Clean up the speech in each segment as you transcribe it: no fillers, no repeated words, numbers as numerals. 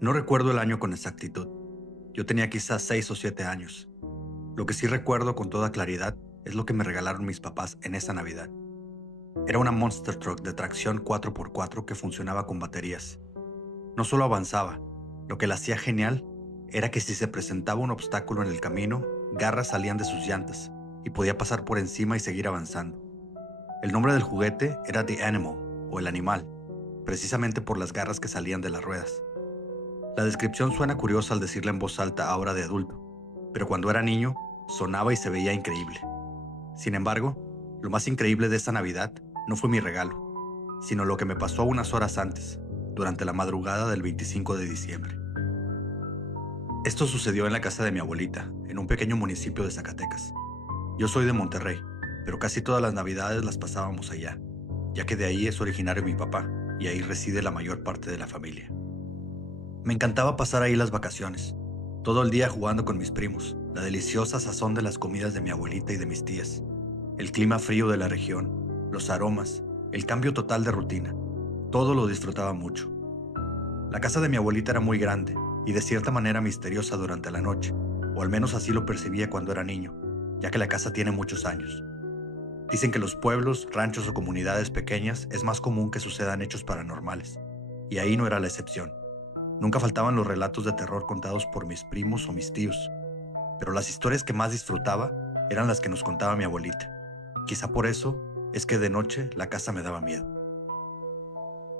No recuerdo el año con exactitud. Yo tenía quizás 6 o 7 años. Lo que sí recuerdo con toda claridad es lo que me regalaron mis papás en esa Navidad. Era una Monster Truck de tracción 4x4 que funcionaba con baterías. No solo avanzaba, lo que la hacía genial era que si se presentaba un obstáculo en el camino, garras salían de sus llantas y podía pasar por encima y seguir avanzando. El nombre del juguete era The Animal, o el animal, precisamente por las garras que salían de las ruedas. La descripción suena curiosa al decirla en voz alta ahora de adulto, pero cuando era niño sonaba y se veía increíble. Sin embargo, lo más increíble de esta Navidad no fue mi regalo, sino lo que me pasó unas horas antes, durante la madrugada del 25 de diciembre. Esto sucedió en la casa de mi abuelita, en un pequeño municipio de Zacatecas. Yo soy de Monterrey, pero casi todas las Navidades las pasábamos allá, ya que de ahí es originario mi papá, y ahí reside la mayor parte de la familia. Me encantaba pasar ahí las vacaciones, todo el día jugando con mis primos, la deliciosa sazón de las comidas de mi abuelita y de mis tías, el clima frío de la región, los aromas, el cambio total de rutina. Todo lo disfrutaba mucho. La casa de mi abuelita era muy grande y de cierta manera misteriosa durante la noche, o al menos así lo percibía cuando era niño, ya que la casa tiene muchos años. Dicen que los pueblos, ranchos o comunidades pequeñas es más común que sucedan hechos paranormales, y ahí no era la excepción. Nunca faltaban los relatos de terror contados por mis primos o mis tíos, pero las historias que más disfrutaba eran las que nos contaba mi abuelita. Quizá por eso es que de noche la casa me daba miedo.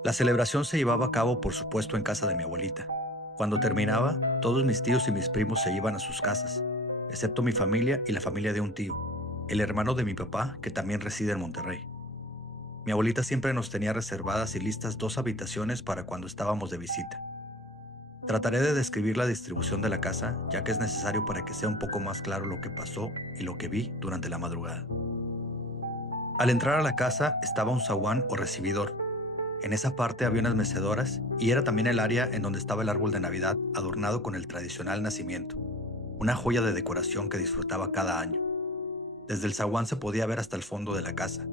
La celebración se llevaba a cabo, por supuesto, en casa de mi abuelita. Cuando terminaba, todos mis tíos y mis primos se iban a sus casas, excepto mi familia y la familia de un tío, el hermano de mi papá, que también reside en Monterrey. Mi abuelita siempre nos tenía reservadas y listas 2 habitaciones para cuando estábamos de visita. Trataré de describir la distribución de la casa, ya que es necesario para que sea un poco más claro lo que pasó y lo que vi durante la madrugada. Al entrar a la casa estaba un zaguán o recibidor. En esa parte había unas mecedoras y era también el área en donde estaba el árbol de Navidad adornado con el tradicional nacimiento, una joya de decoración que disfrutaba cada año. Desde el zaguán se podía ver hasta el fondo de la casa.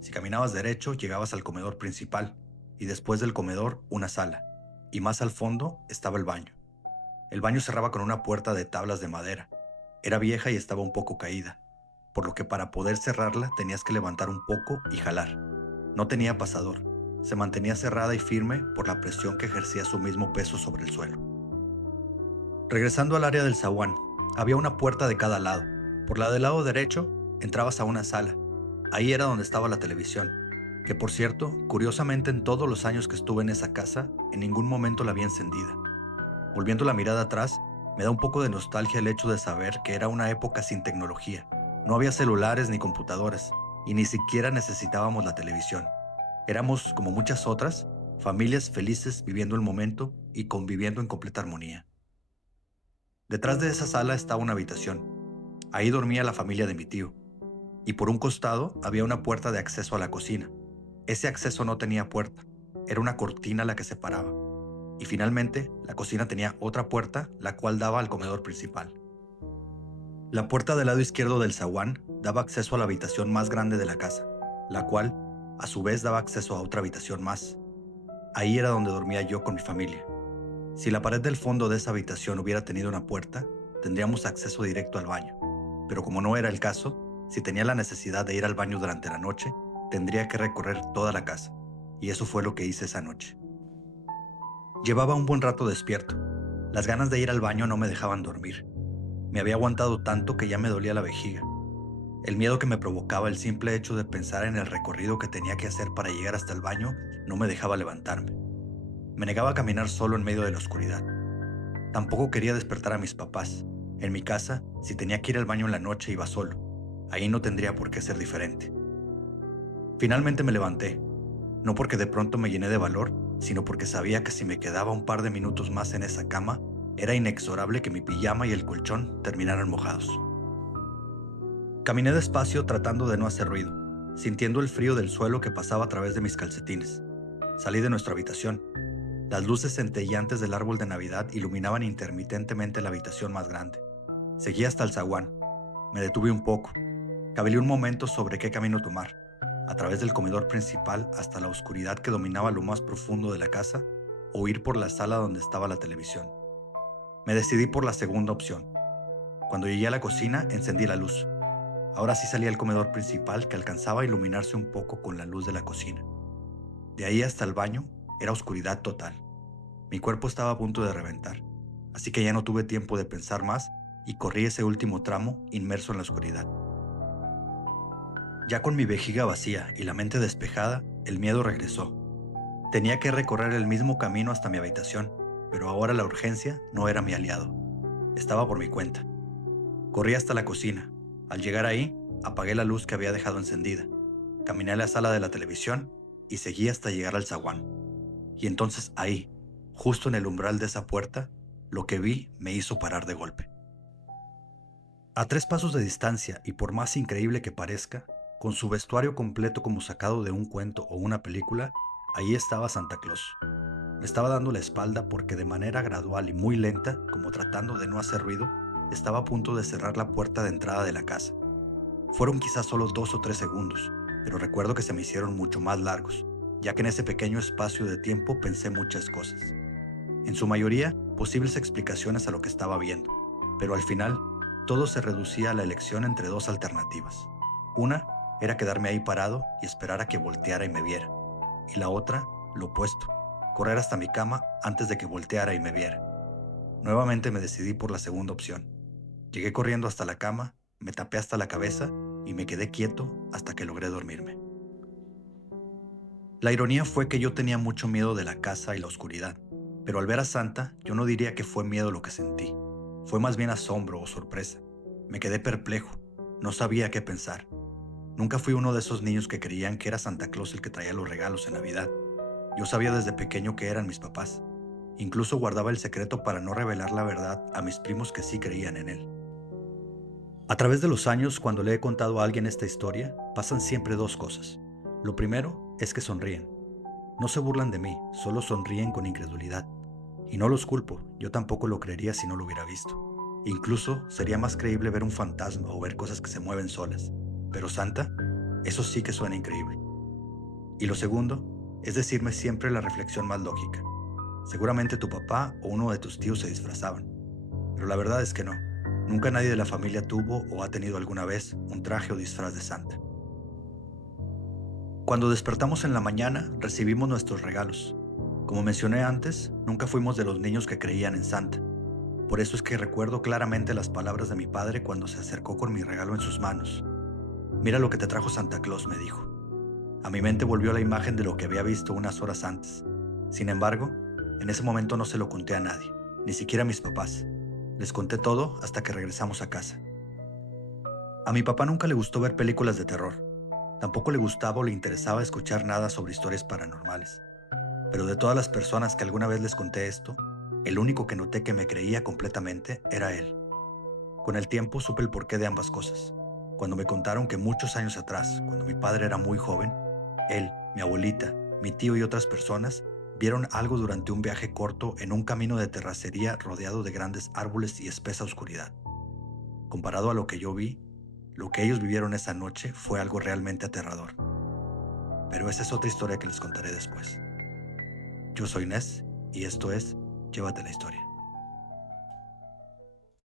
Si caminabas derecho llegabas al comedor principal y después del comedor una sala, y más al fondo estaba el baño. El baño cerraba con una puerta de tablas de madera. Era vieja y estaba un poco caída, por lo que para poder cerrarla tenías que levantar un poco y jalar. No tenía pasador. Se mantenía cerrada y firme por la presión que ejercía su mismo peso sobre el suelo. Regresando al área del zaguán, había una puerta de cada lado. Por la del lado derecho, entrabas a una sala. Ahí era donde estaba la televisión, que por cierto, curiosamente en todos los años que estuve en esa casa, en ningún momento la había encendida. Volviendo la mirada atrás, me da un poco de nostalgia el hecho de saber que era una época sin tecnología. No había celulares ni computadoras, y ni siquiera necesitábamos la televisión. Éramos, como muchas otras, familias felices viviendo el momento y conviviendo en completa armonía. Detrás de esa sala estaba una habitación. Ahí dormía la familia de mi tío, y por un costado había una puerta de acceso a la cocina. Ese acceso no tenía puerta, era una cortina la que separaba. Y finalmente, la cocina tenía otra puerta, la cual daba al comedor principal. La puerta del lado izquierdo del zaguán daba acceso a la habitación más grande de la casa, la cual, a su vez, daba acceso a otra habitación más. Ahí era donde dormía yo con mi familia. Si la pared del fondo de esa habitación hubiera tenido una puerta, tendríamos acceso directo al baño. Pero como no era el caso, si tenía la necesidad de ir al baño durante la noche, tendría que recorrer toda la casa. Y eso fue lo que hice esa noche. Llevaba un buen rato despierto. Las ganas de ir al baño no me dejaban dormir. Me había aguantado tanto que ya me dolía la vejiga. El miedo que me provocaba el simple hecho de pensar en el recorrido que tenía que hacer para llegar hasta el baño no me dejaba levantarme. Me negaba a caminar solo en medio de la oscuridad. Tampoco quería despertar a mis papás. En mi casa, si tenía que ir al baño en la noche, iba solo. Ahí no tendría por qué ser diferente. Finalmente me levanté, no porque de pronto me llené de valor, sino porque sabía que si me quedaba un par de minutos más en esa cama, era inexorable que mi pijama y el colchón terminaran mojados. Caminé despacio tratando de no hacer ruido, sintiendo el frío del suelo que pasaba a través de mis calcetines. Salí de nuestra habitación. Las luces centelleantes del árbol de Navidad iluminaban intermitentemente la habitación más grande. Seguí hasta el zaguán. Me detuve un poco. Cavilé un momento sobre qué camino tomar. A través del comedor principal hasta la oscuridad que dominaba lo más profundo de la casa, o ir por la sala donde estaba la televisión. Me decidí por la segunda opción. Cuando llegué a la cocina, encendí la luz. Ahora sí salía al comedor principal que alcanzaba a iluminarse un poco con la luz de la cocina. De ahí hasta el baño era oscuridad total. Mi cuerpo estaba a punto de reventar, así que ya no tuve tiempo de pensar más y corrí ese último tramo inmerso en la oscuridad. Ya con mi vejiga vacía y la mente despejada, el miedo regresó. Tenía que recorrer el mismo camino hasta mi habitación, pero ahora la urgencia no era mi aliado. Estaba por mi cuenta. Corrí hasta la cocina. Al llegar ahí, apagué la luz que había dejado encendida. Caminé a la sala de la televisión y seguí hasta llegar al zaguán. Y entonces ahí, justo en el umbral de esa puerta, lo que vi me hizo parar de golpe. A 3 pasos de distancia, y por más increíble que parezca, con su vestuario completo como sacado de un cuento o una película, ahí estaba Santa Claus. Me estaba dando la espalda porque de manera gradual y muy lenta, como tratando de no hacer ruido, estaba a punto de cerrar la puerta de entrada de la casa. Fueron quizás solo 2 o 3 segundos, pero recuerdo que se me hicieron mucho más largos, ya que en ese pequeño espacio de tiempo pensé muchas cosas. En su mayoría, posibles explicaciones a lo que estaba viendo, pero al final, todo se reducía a la elección entre 2 alternativas. Una era quedarme ahí parado y esperar a que volteara y me viera, y la otra, lo opuesto, correr hasta mi cama antes de que volteara y me viera. Nuevamente me decidí por la segunda opción. Llegué corriendo hasta la cama, me tapé hasta la cabeza y me quedé quieto hasta que logré dormirme. La ironía fue que yo tenía mucho miedo de la casa y la oscuridad, pero al ver a Santa yo no diría que fue miedo lo que sentí. Fue más bien asombro o sorpresa. Me quedé perplejo, no sabía qué pensar. Nunca fui uno de esos niños que creían que era Santa Claus el que traía los regalos en Navidad. Yo sabía desde pequeño que eran mis papás. Incluso guardaba el secreto para no revelar la verdad a mis primos que sí creían en él. A través de los años, cuando le he contado a alguien esta historia, pasan siempre 2 cosas. Lo primero es que sonríen. No se burlan de mí, solo sonríen con incredulidad. Y no los culpo, yo tampoco lo creería si no lo hubiera visto. Incluso sería más creíble ver un fantasma o ver cosas que se mueven solas. Pero Santa, eso sí que suena increíble. Y lo segundo es decirme siempre la reflexión más lógica. Seguramente tu papá o uno de tus tíos se disfrazaban. Pero la verdad es que no. Nunca nadie de la familia tuvo o ha tenido alguna vez un traje o disfraz de Santa. Cuando despertamos en la mañana, recibimos nuestros regalos. Como mencioné antes, nunca fuimos de los niños que creían en Santa. Por eso es que recuerdo claramente las palabras de mi padre cuando se acercó con mi regalo en sus manos. Mira lo que te trajo Santa Claus, me dijo. A mi mente volvió la imagen de lo que había visto unas horas antes. Sin embargo, en ese momento no se lo conté a nadie, ni siquiera a mis papás. Les conté todo hasta que regresamos a casa. A mi papá nunca le gustó ver películas de terror. Tampoco le gustaba o le interesaba escuchar nada sobre historias paranormales. Pero de todas las personas que alguna vez les conté esto, el único que noté que me creía completamente era él. Con el tiempo supe el porqué de ambas cosas. Cuando me contaron que muchos años atrás, cuando mi padre era muy joven, él, mi abuelita, mi tío y otras personas vieron algo durante un viaje corto en un camino de terracería rodeado de grandes árboles y espesa oscuridad. Comparado a lo que yo vi, lo que ellos vivieron esa noche fue algo realmente aterrador. Pero esa es otra historia que les contaré después. Yo soy Ness y esto es Llévate la Historia.